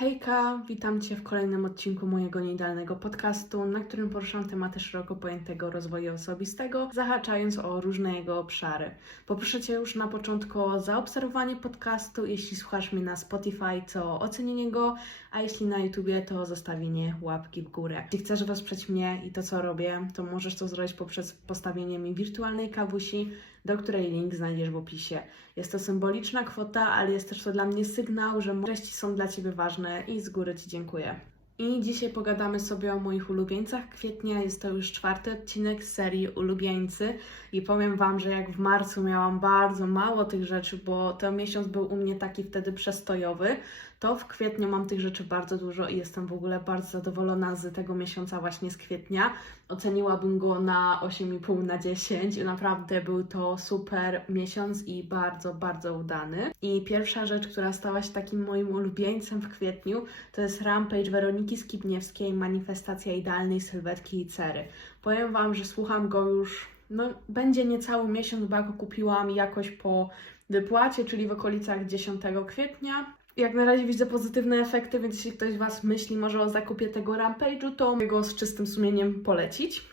Hejka, witam Cię w kolejnym odcinku mojego nieidealnego podcastu, na którym poruszam tematy szeroko pojętego rozwoju osobistego, zahaczając o różne jego obszary. Poproszę Cię już na początku o zaobserwowanie podcastu, jeśli słuchasz mnie na Spotify, to ocenienie go, a jeśli na YouTubie, to zostawienie łapki w górę. Jeśli chcesz wesprzeć mnie i to, co robię, to możesz to zrobić poprzez postawienie mi wirtualnej kawusi, do której link znajdziesz w opisie. Jest to symboliczna kwota, ale jest też to dla mnie sygnał, że treści są dla Ciebie ważne i z góry Ci dziękuję. I dzisiaj pogadamy sobie o moich ulubieńcach kwietnia. Jest to już czwarty odcinek serii Ulubieńcy. I powiem Wam, że jak w marcu miałam bardzo mało tych rzeczy, bo ten miesiąc był u mnie taki wtedy przestojowy, to w kwietniu mam tych rzeczy bardzo dużo i jestem w ogóle bardzo zadowolona z tego miesiąca właśnie z kwietnia. Oceniłabym go na 8,5 na 10. Naprawdę był to super miesiąc i bardzo, bardzo udany. I pierwsza rzecz, która stała się takim moim ulubieńcem w kwietniu, to jest Rampage Weroniki Skibniewskiej, manifestacja idealnej sylwetki i cery. Powiem Wam, że słucham go już, no będzie niecały miesiąc, bo ja go kupiłam jakoś po wypłacie, czyli w okolicach 10 kwietnia. Jak na razie widzę pozytywne efekty, więc jeśli ktoś z Was myśli może o zakupie tego Rampage'u, to mogę go z czystym sumieniem polecić.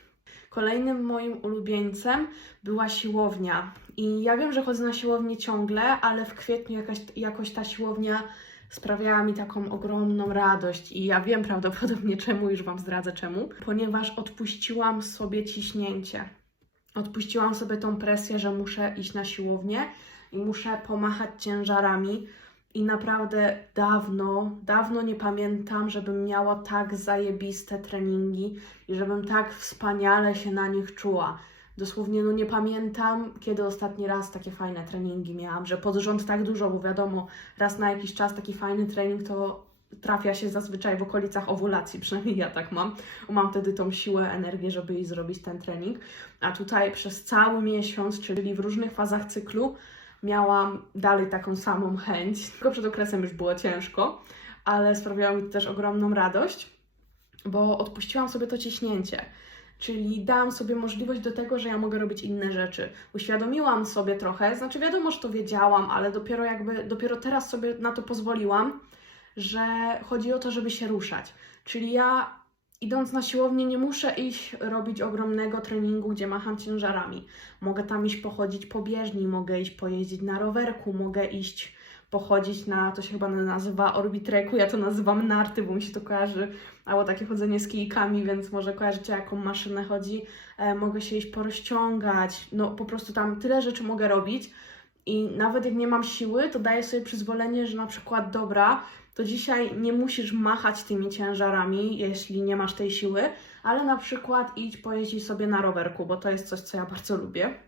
Kolejnym moim ulubieńcem była siłownia. I ja wiem, że chodzę na siłownię ciągle, ale w kwietniu jakaś, jakoś ta siłownia sprawiała mi taką ogromną radość. I ja wiem prawdopodobnie czemu, już Wam zdradzę czemu. Ponieważ odpuściłam sobie ciśnięcie. Odpuściłam sobie tą presję, że muszę iść na siłownię i muszę pomachać ciężarami. I naprawdę dawno, dawno nie pamiętam, żebym miała tak zajebiste treningi i żebym tak wspaniale się na nich czuła. Dosłownie, no nie pamiętam, kiedy ostatni raz takie fajne treningi miałam, że pod rząd tak dużo, bo wiadomo, raz na jakiś czas taki fajny trening to trafia się zazwyczaj w okolicach owulacji, przynajmniej ja tak mam. Mam wtedy tą siłę, energię, żeby i zrobić ten trening. A tutaj przez cały miesiąc, czyli w różnych fazach cyklu, miałam dalej taką samą chęć. Tylko przed okresem już było ciężko, ale sprawiało mi to też ogromną radość, bo odpuściłam sobie to ciśnięcie. Czyli dałam sobie możliwość do tego, że ja mogę robić inne rzeczy. Uświadomiłam sobie trochę, znaczy wiadomo, że to wiedziałam, ale dopiero jakby, dopiero teraz sobie na to pozwoliłam, że chodzi o to, żeby się ruszać. Czyli ja idąc na siłownię nie muszę iść robić ogromnego treningu, gdzie macham ciężarami. Mogę tam iść pochodzić po bieżni, mogę iść pojeździć na rowerku, mogę iść pochodzić na, to się chyba nazywa orbitreku, ja to nazywam narty, bo mi się to kojarzy, albo takie chodzenie z kijkami, więc może kojarzycie jaką maszynę chodzi. E, mogę się iść porozciągać, no po prostu tam tyle rzeczy mogę robić i nawet jak nie mam siły, to daję sobie przyzwolenie, że na przykład dobra, to dzisiaj nie musisz machać tymi ciężarami, jeśli nie masz tej siły, ale na przykład idź pojeździć sobie na rowerku, bo to jest coś, co ja bardzo lubię.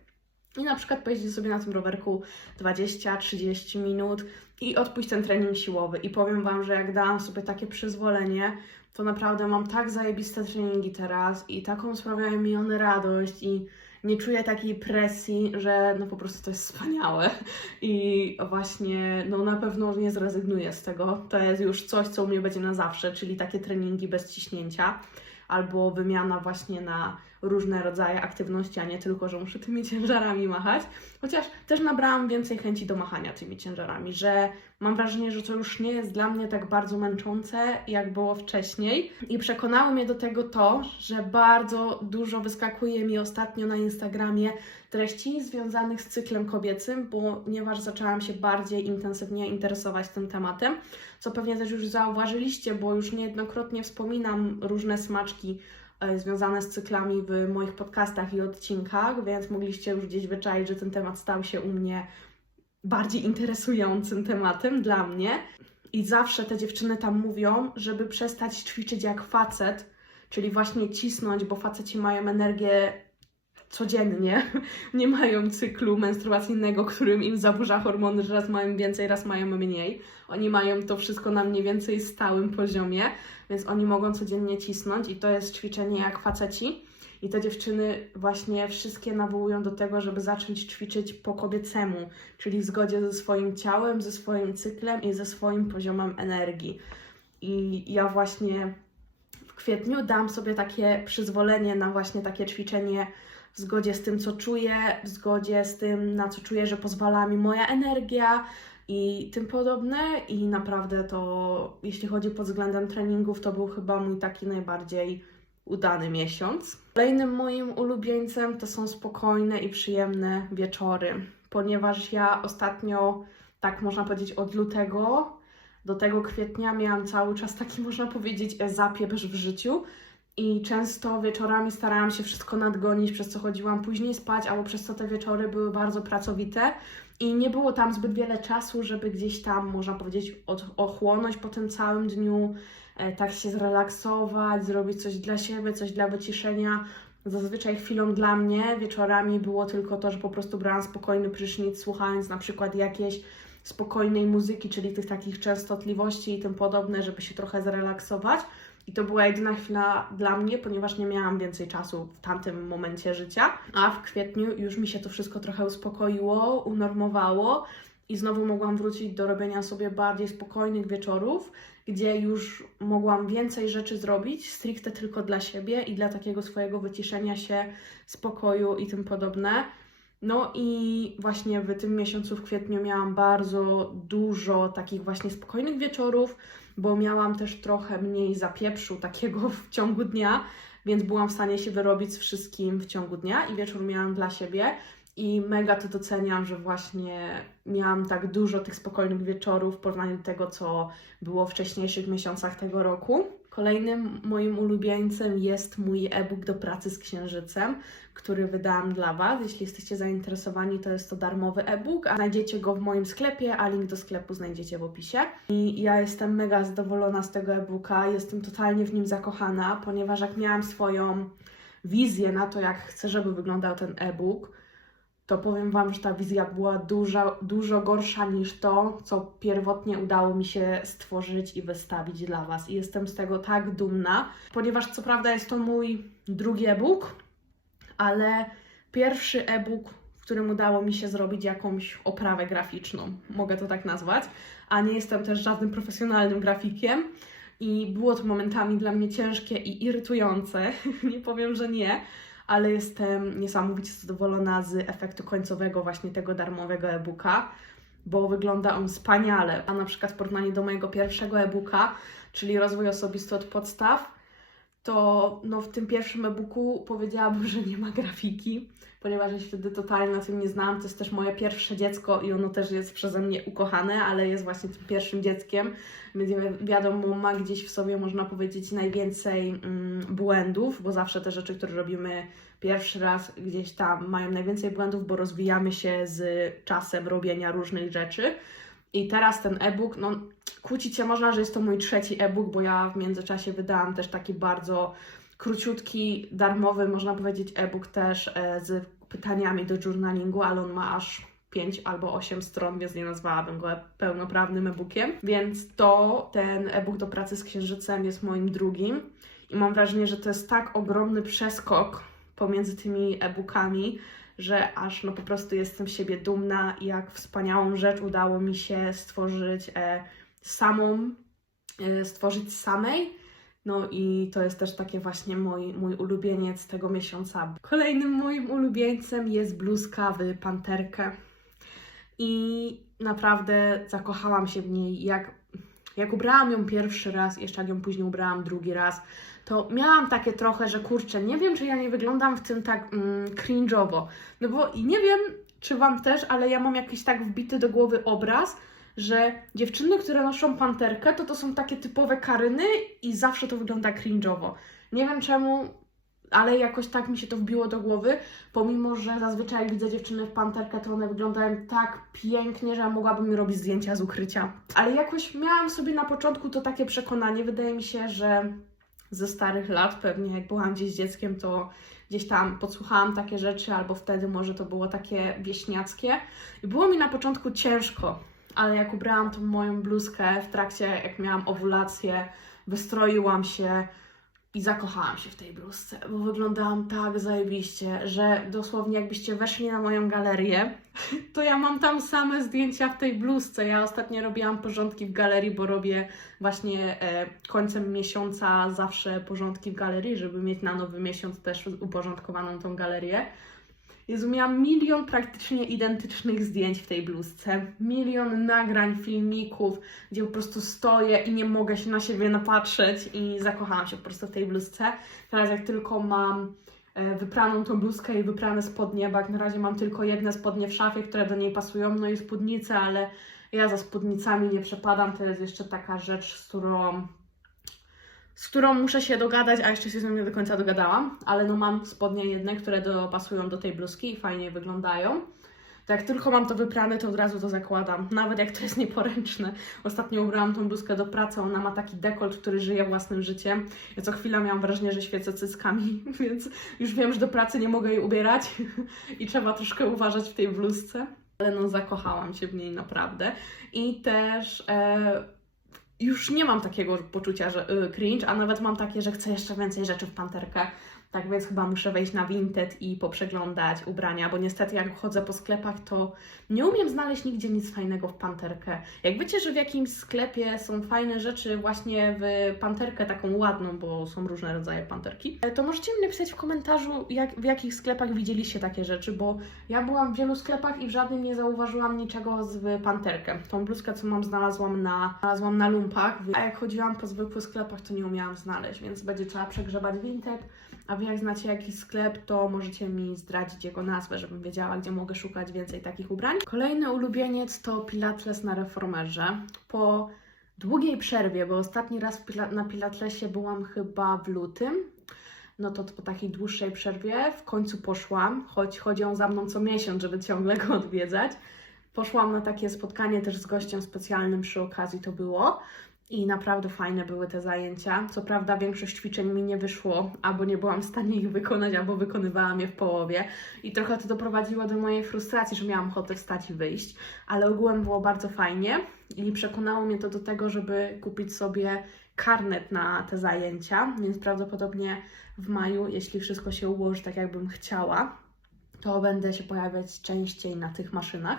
I na przykład pojeździć sobie na tym rowerku 20-30 minut i odpuść ten trening siłowy. I powiem Wam, że jak dałam sobie takie przyzwolenie, to naprawdę mam tak zajebiste treningi teraz i taką sprawiają mi one radość i nie czuję takiej presji, że no po prostu to jest wspaniałe i właśnie no na pewno nie zrezygnuję z tego. To jest już coś, co u mnie będzie na zawsze, czyli takie treningi bez ciśnięcia albo wymiana właśnie na różne rodzaje aktywności, a nie tylko, że muszę tymi ciężarami machać. Chociaż też nabrałam więcej chęci do machania tymi ciężarami, że mam wrażenie, że to już nie jest dla mnie tak bardzo męczące, jak było wcześniej. I przekonało mnie do tego to, że bardzo dużo wyskakuje mi ostatnio na Instagramie treści związanych z cyklem kobiecym, ponieważ zaczęłam się bardziej intensywnie interesować tym tematem, co pewnie też już zauważyliście, bo już niejednokrotnie wspominam różne smaczki związane z cyklami w moich podcastach i odcinkach, więc mogliście już gdzieś wyczaić, że ten temat stał się u mnie bardziej interesującym tematem dla mnie. I zawsze te dziewczyny tam mówią, żeby przestać ćwiczyć jak facet, czyli właśnie cisnąć, bo faceci mają energię codziennie, nie mają cyklu menstruacyjnego, którym im zaburza hormony, że raz mają więcej, raz mają mniej. Oni mają to wszystko na mniej więcej stałym poziomie, więc oni mogą codziennie cisnąć i to jest ćwiczenie jak faceci. I te dziewczyny właśnie wszystkie nawołują do tego, żeby zacząć ćwiczyć po kobiecemu, czyli w zgodzie ze swoim ciałem, ze swoim cyklem i ze swoim poziomem energii. I ja właśnie w kwietniu dam sobie takie przyzwolenie na właśnie takie ćwiczenie w zgodzie z tym, co czuję, w zgodzie z tym, na co czuję, że pozwala mi moja energia i tym podobne. I naprawdę to, jeśli chodzi pod względem treningów, to był chyba mój taki najbardziej udany miesiąc. Kolejnym moim ulubieńcem to są spokojne i przyjemne wieczory, ponieważ ja ostatnio, tak można powiedzieć, od lutego do tego kwietnia miałam cały czas taki, można powiedzieć, zapieprz w życiu. I często wieczorami starałam się wszystko nadgonić, przez co chodziłam później spać, albo przez co te wieczory były bardzo pracowite. I nie było tam zbyt wiele czasu, żeby gdzieś tam, można powiedzieć, od, ochłonąć po tym całym dniu, e, tak się zrelaksować, zrobić coś dla siebie, coś dla wyciszenia. Zazwyczaj chwilą dla mnie wieczorami było tylko to, że po prostu brałam spokojny prysznic, słuchając na przykład jakiejś spokojnej muzyki, czyli tych takich częstotliwości i tym podobne, żeby się trochę zrelaksować. I to była jedyna chwila dla mnie, ponieważ nie miałam więcej czasu w tamtym momencie życia. A w kwietniu już mi się to wszystko trochę uspokoiło, unormowało i znowu mogłam wrócić do robienia sobie bardziej spokojnych wieczorów, gdzie już mogłam więcej rzeczy zrobić, stricte tylko dla siebie i dla takiego swojego wyciszenia się, spokoju i tym podobne. No i właśnie w tym miesiącu, w kwietniu, miałam bardzo dużo takich właśnie spokojnych wieczorów, bo miałam też trochę mniej zapieprzu takiego w ciągu dnia, więc byłam w stanie się wyrobić z wszystkim w ciągu dnia i wieczór miałam dla siebie. I mega to doceniam, że właśnie miałam tak dużo tych spokojnych wieczorów w porównaniu do tego, co było w wcześniejszych miesiącach tego roku. Kolejnym moim ulubieńcem jest mój e-book do pracy z księżycem, który wydałam dla Was. Jeśli jesteście zainteresowani, to jest to darmowy e-book, a znajdziecie go w moim sklepie, a link do sklepu znajdziecie w opisie. I ja jestem mega zadowolona z tego e-booka, jestem totalnie w nim zakochana, ponieważ jak miałam swoją wizję na to, jak chcę, żeby wyglądał ten e-book, to powiem Wam, że ta wizja była dużo, dużo gorsza niż to, co pierwotnie udało mi się stworzyć i wystawić dla Was. I jestem z tego tak dumna, ponieważ co prawda jest to mój drugi e-book, ale pierwszy e-book, w którym udało mi się zrobić jakąś oprawę graficzną, mogę to tak nazwać, a nie jestem też żadnym profesjonalnym grafikiem. I było to momentami dla mnie ciężkie i irytujące, nie powiem, że nie, ale jestem niesamowicie zadowolona z efektu końcowego właśnie tego darmowego e-booka, bo wygląda on wspaniale. A na przykład w porównaniu do mojego pierwszego e-booka, czyli rozwój osobisty od podstaw, to no, w tym pierwszym e-booku powiedziałabym, że nie ma grafiki, ponieważ ja się wtedy totalnie na tym nie znałam. To jest też moje pierwsze dziecko i ono też jest przeze mnie ukochane, ale jest właśnie tym pierwszym dzieckiem, więc wiadomo, ma gdzieś w sobie, można powiedzieć, najwięcej mm, błędów, bo zawsze te rzeczy, które robimy pierwszy raz, gdzieś tam mają najwięcej błędów, bo rozwijamy się z czasem robienia różnych rzeczy. I teraz ten e-book, no kłócić się można, że jest to mój trzeci e-book, bo ja w międzyczasie wydałam też taki bardzo króciutki, darmowy, można powiedzieć, e-book też e, z pytaniami do journalingu, ale on ma aż 5 albo 8 stron, więc nie nazwałabym go pełnoprawnym e-bookiem. Więc to ten e-book do pracy z księżycem jest moim drugim. I mam wrażenie, że to jest tak ogromny przeskok pomiędzy tymi e-bookami, że aż no po prostu jestem siebie dumna jak wspaniałą rzecz udało mi się stworzyć e, samą, e, stworzyć samej. No i to jest też takie właśnie mój, mój ulubieniec tego miesiąca. Kolejnym moim ulubieńcem jest bluzka w panterkę. I naprawdę zakochałam się w niej. Jak, jak ubrałam ją pierwszy raz, jeszcze jak ją później ubrałam drugi raz, to miałam takie trochę, że kurczę, nie wiem, czy ja nie wyglądam w tym tak mm, cringe'owo. No bo i nie wiem, czy Wam też, ale ja mam jakiś tak wbity do głowy obraz, że dziewczyny, które noszą panterkę, to to są takie typowe karyny i zawsze to wygląda cringe'owo. Nie wiem czemu, ale jakoś tak mi się to wbiło do głowy, pomimo, że zazwyczaj jak widzę dziewczyny w panterkę, to one wyglądają tak pięknie, że mogłabym robić zdjęcia z ukrycia. Ale jakoś miałam sobie na początku to takie przekonanie, wydaje mi się, że ze starych lat, pewnie jak byłam gdzieś dzieckiem, to gdzieś tam podsłuchałam takie rzeczy, albo wtedy może to było takie wieśniackie. I było mi na początku ciężko, ale jak ubrałam tą moją bluzkę w trakcie, jak miałam owulację, wystroiłam się, i zakochałam się w tej bluzce, bo wyglądałam tak zajebiście, że dosłownie jakbyście weszli na moją galerię, to ja mam tam same zdjęcia w tej bluzce. Ja ostatnio robiłam porządki w galerii, bo robię właśnie e, końcem miesiąca zawsze porządki w galerii, żeby mieć na nowy miesiąc też uporządkowaną tą galerię. Jezu, miałam milion praktycznie identycznych zdjęć w tej bluzce. Milion nagrań, filmików, gdzie po prostu stoję i nie mogę się na siebie napatrzeć i zakochałam się po prostu w tej bluzce. Teraz jak tylko mam e, wypraną tą bluzkę i wyprane spodnie, bo jak na razie mam tylko jedne spodnie w szafie, które do niej pasują, no i spódnice, ale ja za spódnicami nie przepadam. To jest jeszcze taka rzecz, z którą z którą muszę się dogadać, a jeszcze się z nią nie do końca dogadałam, ale no mam spodnie jedne, które dopasują do tej bluzki i fajnie wyglądają. To jak tylko mam to wyprane, to od razu to zakładam, nawet jak to jest nieporęczne. Ostatnio ubrałam tą bluzkę do pracy, ona ma taki dekolt, który żyje własnym życiem. Ja co chwila miałam wrażenie, że świecę cyckami, więc już wiem, że do pracy nie mogę jej ubierać i trzeba troszkę uważać w tej bluzce. Ale no zakochałam się w niej naprawdę. I też... E, już nie mam takiego poczucia, że y, cringe, a nawet mam takie, że chcę jeszcze więcej rzeczy w panterkę. Tak więc chyba muszę wejść na Vinted i poprzeglądać ubrania, bo niestety jak chodzę po sklepach, to nie umiem znaleźć nigdzie nic fajnego w panterkę. Jak wiecie, że w jakimś sklepie są fajne rzeczy właśnie w panterkę taką ładną, bo są różne rodzaje panterki, e, to możecie mi napisać w komentarzu, jak, w jakich sklepach widzieliście takie rzeczy, bo ja byłam w wielu sklepach i w żadnym nie zauważyłam niczego z panterkę. Tą bluzkę, co mam, znalazłam na, znalazłam na lumpach, a jak chodziłam po zwykłych sklepach, to nie umiałam znaleźć, więc będzie trzeba przegrzebać Vinted. A Wy jak znacie jakiś sklep, to możecie mi zdradzić jego nazwę, żebym wiedziała, gdzie mogę szukać więcej takich ubrań. Kolejny ulubieniec to Pilates na Reformerze. Po długiej przerwie, bo ostatni raz na Pilatesie byłam chyba w lutym, no to po takiej dłuższej przerwie w końcu poszłam, choć chodzi on za mną co miesiąc, żeby ciągle go odwiedzać. Poszłam na takie spotkanie też z gościem specjalnym przy okazji to było. I naprawdę fajne były te zajęcia. Co prawda większość ćwiczeń mi nie wyszło, albo nie byłam w stanie ich wykonać, albo wykonywałam je w połowie. I trochę to doprowadziło do mojej frustracji, że miałam ochotę wstać i wyjść. Ale ogółem było bardzo fajnie i przekonało mnie to do tego, żeby kupić sobie karnet na te zajęcia, więc prawdopodobnie w maju, jeśli wszystko się ułoży tak, jakbym chciała, to będę się pojawiać częściej na tych maszynach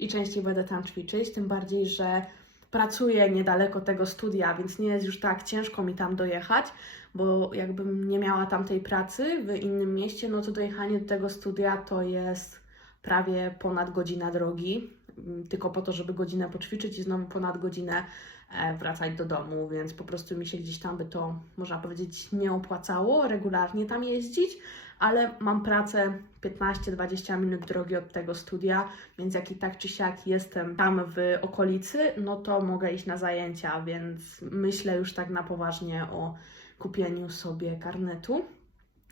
i częściej będę tam ćwiczyć, tym bardziej, że pracuję niedaleko tego studia, więc nie jest już tak ciężko mi tam dojechać, bo jakbym nie miała tamtej pracy w innym mieście, no to dojechanie do tego studia to jest prawie ponad godzina drogi, mm, tylko po to, żeby godzinę poćwiczyć i znowu ponad godzinę e, wracać do domu, więc po prostu mi się gdzieś tam by to, można powiedzieć, nie opłacało regularnie tam jeździć, ale mam pracę 15-20 minut drogi od tego studia, więc jak i tak czy siak jestem tam w okolicy, no to mogę iść na zajęcia, więc myślę już tak na poważnie o kupieniu sobie karnetu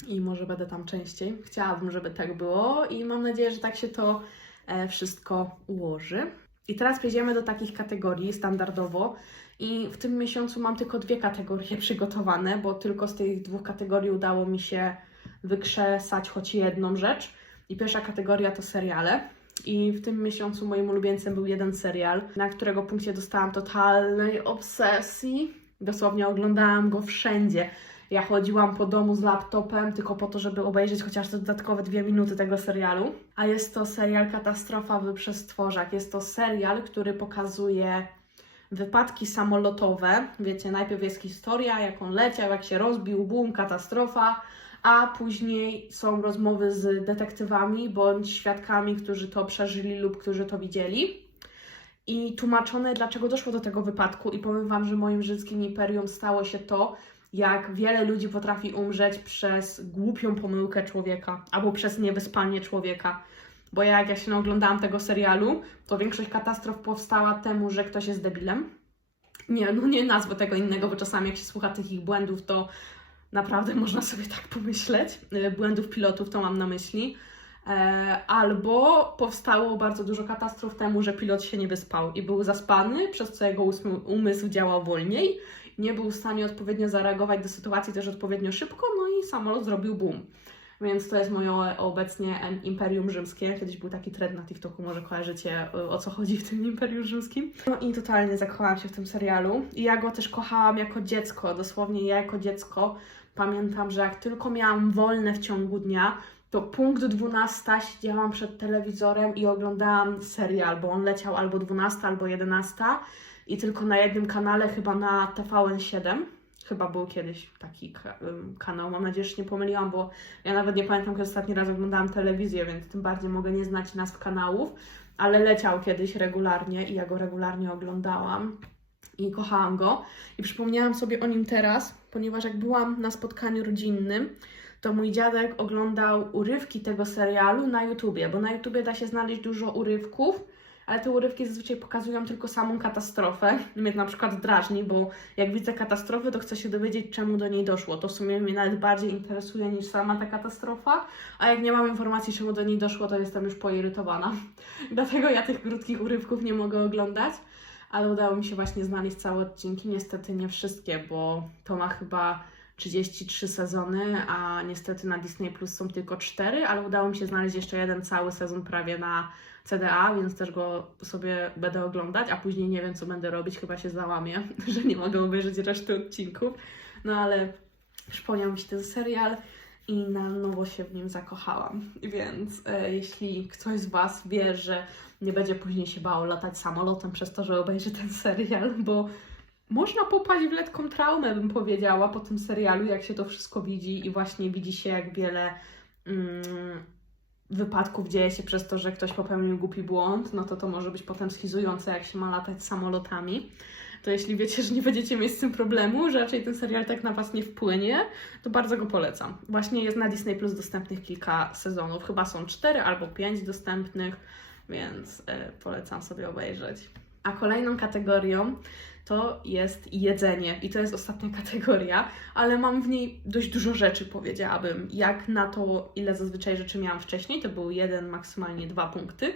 i może będę tam częściej. Chciałabym, żeby tak było i mam nadzieję, że tak się to e, wszystko ułoży. I teraz przejdziemy do takich kategorii standardowo. I w tym miesiącu mam tylko dwie kategorie przygotowane, bo tylko z tych dwóch kategorii udało mi się wykrzesać choć jedną rzecz. I pierwsza kategoria to seriale. I w tym miesiącu moim ulubieńcem był jeden serial, na którego punkcie dostałam totalnej obsesji. Dosłownie oglądałam go wszędzie. Ja chodziłam po domu z laptopem tylko po to, żeby obejrzeć chociaż dodatkowe dwie minuty tego serialu. A jest to serial Katastrofa w Przestworzach. Jest to serial, który pokazuje wypadki samolotowe. Wiecie, najpierw jest historia, jak on leciał, jak się rozbił, boom, katastrofa a później są rozmowy z detektywami bądź świadkami, którzy to przeżyli lub którzy to widzieli. I tłumaczone, dlaczego doszło do tego wypadku. I powiem Wam, że moim życkim imperium stało się to, jak wiele ludzi potrafi umrzeć przez głupią pomyłkę człowieka albo przez niewyspanie człowieka. Bo ja, jak ja się oglądałam tego serialu, to większość katastrof powstała temu, że ktoś jest debilem. Nie, no nie nazwę tego innego, bo czasami jak się słucha tych ich błędów, to Naprawdę można sobie tak pomyśleć. E, błędów pilotów to mam na myśli. E, albo powstało bardzo dużo katastrof temu, że pilot się nie wyspał i był zaspany, przez co jego umysł działał wolniej, nie był w stanie odpowiednio zareagować do sytuacji też odpowiednio szybko, no i samolot zrobił boom. Więc to jest moje obecnie Imperium Rzymskie. Kiedyś był taki trend na TikToku, może kojarzycie e, o co chodzi w tym Imperium Rzymskim. No i totalnie zakochałam się w tym serialu. I ja go też kochałam jako dziecko, dosłownie ja jako dziecko Pamiętam, że jak tylko miałam wolne w ciągu dnia, to punkt 12 siedziałam przed telewizorem i oglądałam serial, bo on leciał albo 12, albo 11 i tylko na jednym kanale, chyba na TVN7. Chyba był kiedyś taki kanał. Mam nadzieję, że się nie pomyliłam, bo ja nawet nie pamiętam, kiedy ostatni raz oglądałam telewizję, więc tym bardziej mogę nie znać nazw kanałów, ale leciał kiedyś regularnie i ja go regularnie oglądałam i kochałam go. I przypomniałam sobie o nim teraz, ponieważ jak byłam na spotkaniu rodzinnym, to mój dziadek oglądał urywki tego serialu na YouTubie, bo na YouTubie da się znaleźć dużo urywków, ale te urywki zazwyczaj pokazują tylko samą katastrofę. Mnie na przykład drażni, bo jak widzę katastrofę, to chcę się dowiedzieć, czemu do niej doszło. To w sumie mnie nawet bardziej interesuje niż sama ta katastrofa, a jak nie mam informacji, czemu do niej doszło, to jestem już poirytowana. Dlatego ja tych krótkich urywków nie mogę oglądać, ale udało mi się właśnie znaleźć całe odcinki. Niestety nie wszystkie, bo to ma chyba 33 sezony, a niestety na Disney Plus są tylko 4, ale udało mi się znaleźć jeszcze jeden cały sezon prawie na CDA, więc też go sobie będę oglądać, a później nie wiem, co będę robić, chyba się załamię, że nie mogę obejrzeć reszty odcinków. No ale przypomniał mi się ten serial i na nowo się w nim zakochałam. Więc e, jeśli ktoś z Was wie, że nie będzie później się bał latać samolotem przez to, że obejrzy ten serial, bo można popaść w lekką traumę, bym powiedziała, po tym serialu, jak się to wszystko widzi i właśnie widzi się, jak wiele mm, wypadków dzieje się przez to, że ktoś popełnił głupi błąd, no to to może być potem schizujące, jak się ma latać samolotami. To jeśli wiecie, że nie będziecie mieć z tym problemu, że raczej ten serial tak na Was nie wpłynie, to bardzo go polecam. Właśnie jest na Disney Plus dostępnych kilka sezonów, chyba są cztery albo pięć dostępnych, więc e, polecam sobie obejrzeć. A kolejną kategorią to jest jedzenie. I to jest ostatnia kategoria, ale mam w niej dość dużo rzeczy, powiedziałabym. Jak na to, ile zazwyczaj rzeczy miałam wcześniej, to był jeden, maksymalnie dwa punkty,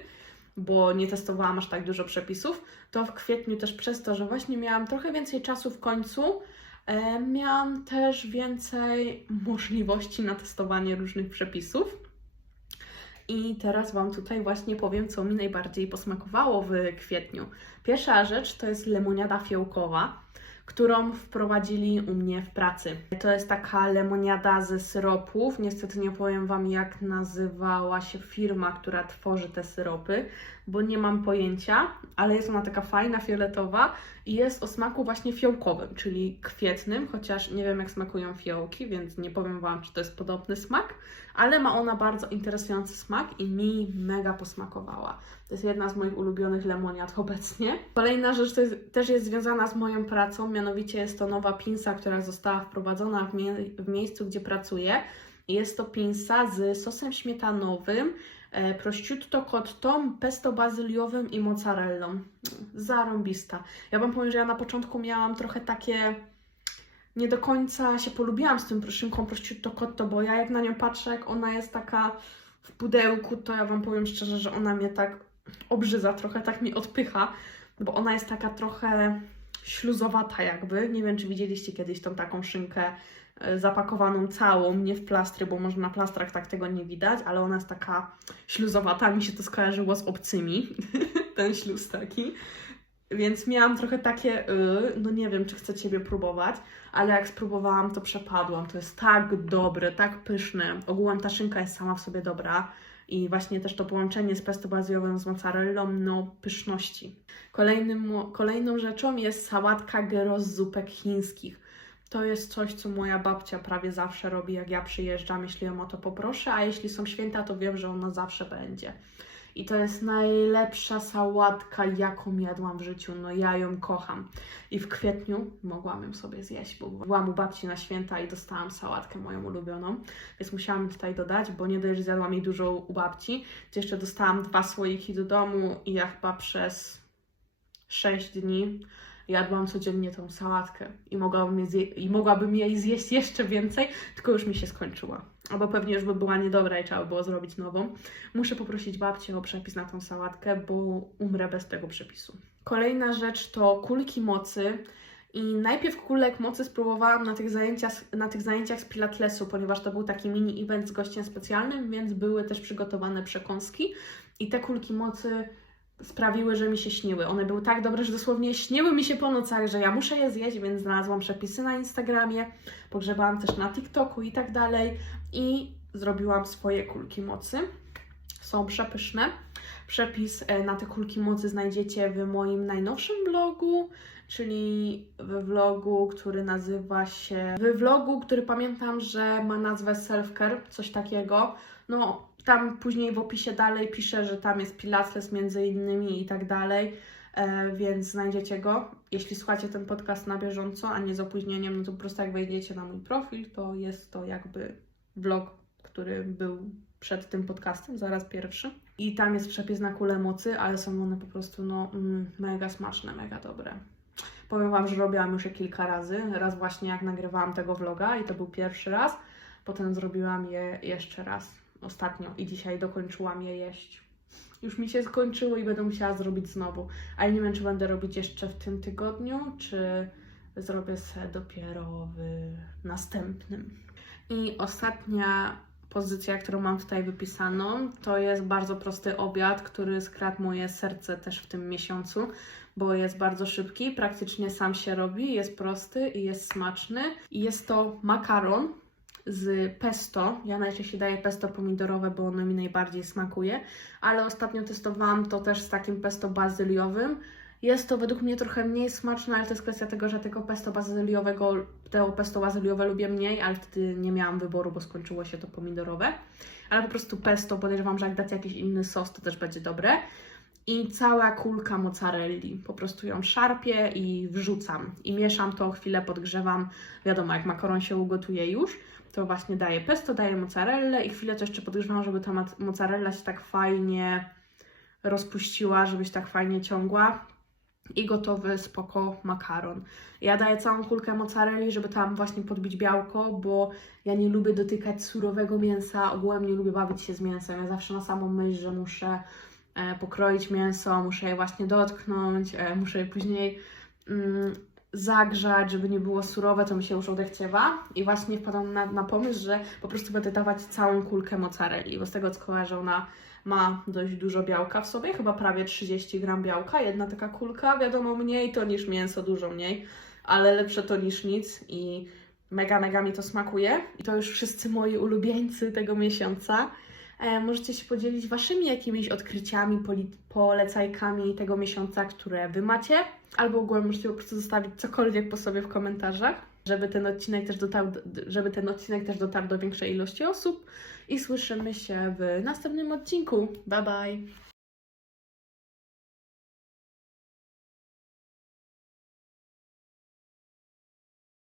bo nie testowałam aż tak dużo przepisów. To w kwietniu też przez to, że właśnie miałam trochę więcej czasu w końcu, e, miałam też więcej możliwości na testowanie różnych przepisów. I teraz Wam tutaj właśnie powiem, co mi najbardziej posmakowało w kwietniu. Pierwsza rzecz to jest lemoniada fiołkowa, którą wprowadzili u mnie w pracy. To jest taka lemoniada ze syropów. Niestety nie powiem Wam, jak nazywała się firma, która tworzy te syropy, bo nie mam pojęcia, ale jest ona taka fajna, fioletowa i jest o smaku właśnie fiołkowym, czyli kwietnym, chociaż nie wiem, jak smakują fiołki, więc nie powiem Wam, czy to jest podobny smak, ale ma ona bardzo interesujący smak i mi mega posmakowała. To jest jedna z moich ulubionych lemoniad obecnie. Kolejna rzecz jest, też jest związana z moją pracą, mianowicie jest to nowa pinsa, która została wprowadzona w, mie w miejscu, gdzie pracuję. Jest to pinsa z sosem śmietanowym, e, prosciutto cottą, pesto bazyliowym i mozzarellą. Zarąbista. Ja Wam powiem, że ja na początku miałam trochę takie... Nie do końca się polubiłam z tym szynką prosciutto cotto, bo ja jak na nią patrzę, jak ona jest taka w pudełku, to ja Wam powiem szczerze, że ona mnie tak obrzydza, trochę tak mi odpycha, bo ona jest taka trochę śluzowata jakby. Nie wiem, czy widzieliście kiedyś tą taką szynkę zapakowaną całą, nie w plastry, bo może na plastrach tak tego nie widać, ale ona jest taka śluzowata, mi się to skojarzyło z obcymi, ten śluz taki. Więc miałam trochę takie, y, no nie wiem, czy chcę Ciebie próbować, ale jak spróbowałam, to przepadłam. To jest tak dobre, tak pyszne. Ogółem ta szynka jest sama w sobie dobra. I właśnie też to połączenie z pesto bazjowym z mozzarellą, no pyszności. Kolejnym, kolejną rzeczą jest sałatka gyros z zupek chińskich. To jest coś, co moja babcia prawie zawsze robi, jak ja przyjeżdżam, jeśli ją o to poproszę, a jeśli są święta, to wiem, że ona zawsze będzie. I to jest najlepsza sałatka, jaką jadłam w życiu. No ja ją kocham. I w kwietniu mogłam ją sobie zjeść, bo byłam u babci na święta i dostałam sałatkę moją ulubioną, więc musiałam tutaj dodać, bo nie dość, że zjadłam jej dużo u babci, to jeszcze dostałam dwa słoiki do domu i ja chyba przez 6 dni jadłam codziennie tą sałatkę i mogłabym, je i mogłabym jej zjeść jeszcze więcej, tylko już mi się skończyła. Albo pewnie już by była niedobra i trzeba było zrobić nową. Muszę poprosić babcię o przepis na tą sałatkę, bo umrę bez tego przepisu. Kolejna rzecz to kulki mocy. I najpierw kulek mocy spróbowałam na tych, zajęciach, na tych zajęciach z Pilatlesu, ponieważ to był taki mini event z gościem specjalnym, więc były też przygotowane przekąski. I te kulki mocy sprawiły, że mi się śniły. One były tak dobre, że dosłownie śniły mi się po nocach, że ja muszę je zjeść, więc znalazłam przepisy na Instagramie, pogrzebałam też na TikToku i tak dalej i zrobiłam swoje kulki mocy. Są przepyszne. Przepis e, na te kulki mocy znajdziecie w moim najnowszym blogu, czyli we vlogu, który nazywa się. We vlogu, który pamiętam, że ma nazwę Self-Care, coś takiego. No, tam później w opisie dalej pisze, że tam jest Pilates między innymi i tak dalej, e, więc znajdziecie go. Jeśli słuchacie ten podcast na bieżąco, a nie z opóźnieniem, no to po prostu jak wejdziecie na mój profil, to jest to jakby vlog, który był przed tym podcastem, zaraz pierwszy. I tam jest przepis na kulę mocy, ale są one po prostu no, mm, mega smaczne, mega dobre. Powiem Wam, że robiłam już je kilka razy. Raz właśnie jak nagrywałam tego vloga i to był pierwszy raz. Potem zrobiłam je jeszcze raz ostatnio i dzisiaj dokończyłam je jeść. Już mi się skończyło i będę musiała zrobić znowu. Ale nie wiem, czy będę robić jeszcze w tym tygodniu, czy zrobię se dopiero w następnym. I ostatnia pozycja, którą mam tutaj wypisaną, to jest bardzo prosty obiad, który skradł moje serce też w tym miesiącu, bo jest bardzo szybki, praktycznie sam się robi, jest prosty i jest smaczny. I jest to makaron z pesto. Ja najczęściej daję pesto pomidorowe, bo ono mi najbardziej smakuje, ale ostatnio testowałam to też z takim pesto bazyliowym. Jest to według mnie trochę mniej smaczne, ale to jest kwestia tego, że tego pesto bazyliowego, tego pesto bazyliowe lubię mniej, ale wtedy nie miałam wyboru, bo skończyło się to pomidorowe. Ale po prostu pesto, podejrzewam, że jak dacie jakiś inny sos, to też będzie dobre. I cała kulka mozzarelli. Po prostu ją szarpię i wrzucam. I mieszam to, chwilę podgrzewam. Wiadomo, jak makaron się ugotuje już, to właśnie daję pesto, daję mozzarellę i chwilę to jeszcze podgrzewam, żeby ta mozzarella się tak fajnie rozpuściła, żeby się tak fajnie ciągła i gotowy spoko makaron. Ja daję całą kulkę mozzarelli, żeby tam właśnie podbić białko, bo ja nie lubię dotykać surowego mięsa, ogółem nie lubię bawić się z mięsem. Ja zawsze na samą myśl, że muszę e, pokroić mięso, muszę je właśnie dotknąć, e, muszę je później mm, zagrzać, żeby nie było surowe, to mi się już odechciewa. I właśnie wpadłam na, na pomysł, że po prostu będę dawać całą kulkę mozzarelli, bo z tego co kojarzę, ona ma dość dużo białka w sobie, chyba prawie 30 gram białka, jedna taka kulka, wiadomo mniej to niż mięso, dużo mniej, ale lepsze to niż nic i mega, mega mi to smakuje. I to już wszyscy moi ulubieńcy tego miesiąca. E, możecie się podzielić Waszymi jakimiś odkryciami, polecajkami tego miesiąca, które Wy macie, albo ogółem możecie po prostu zostawić cokolwiek po sobie w komentarzach, żeby ten odcinek też dotarł, żeby ten odcinek też dotarł do większej ilości osób. I słyszymy się w następnym odcinku. Bye bye!